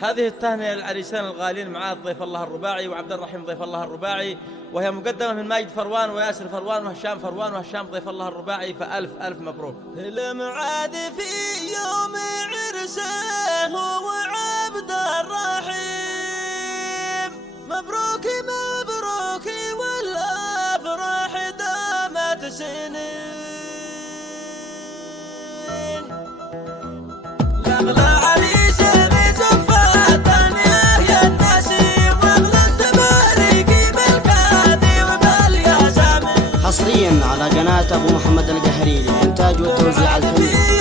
هذه التهنئة للعريسين الغالين معاذ ضيف الله الرباعي وعبد الرحيم ضيف الله الرباعي، وهي مقدمة من ماجد فروان وياسر فروان وهشام فروان وهشام ضيف الله الرباعي، فألف ألف مبروك. المعاد في يوم عرسه وعبد الرحيم، مبروك مبروك والأفراح دامت سنين. الأغلى عريسين زفات الدنيا يا النسيم، واغلى التبارك بالكادي وبالياسمين. حصريا على قناة أبو محمد القهري للإنتاج والتوزيع الفني.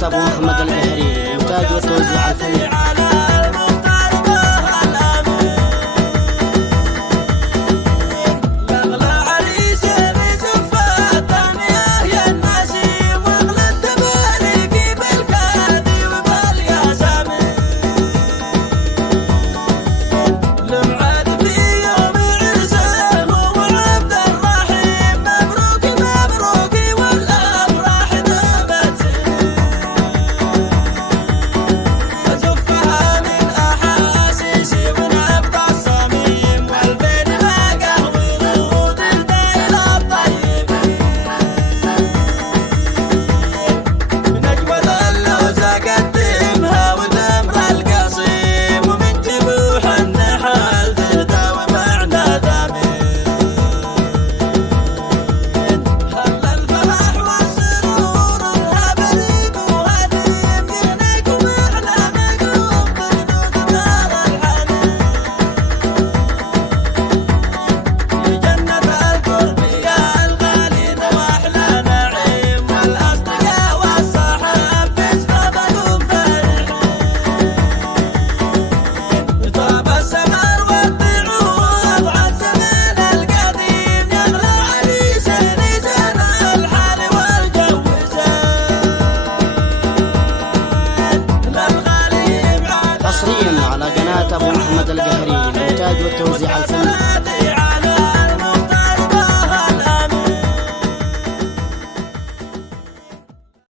أبو محمد القهري للإنتاج والتوزيع الفني. حصريا على قناة أبو محمد القهري للإنتاج والتوزيع الفني.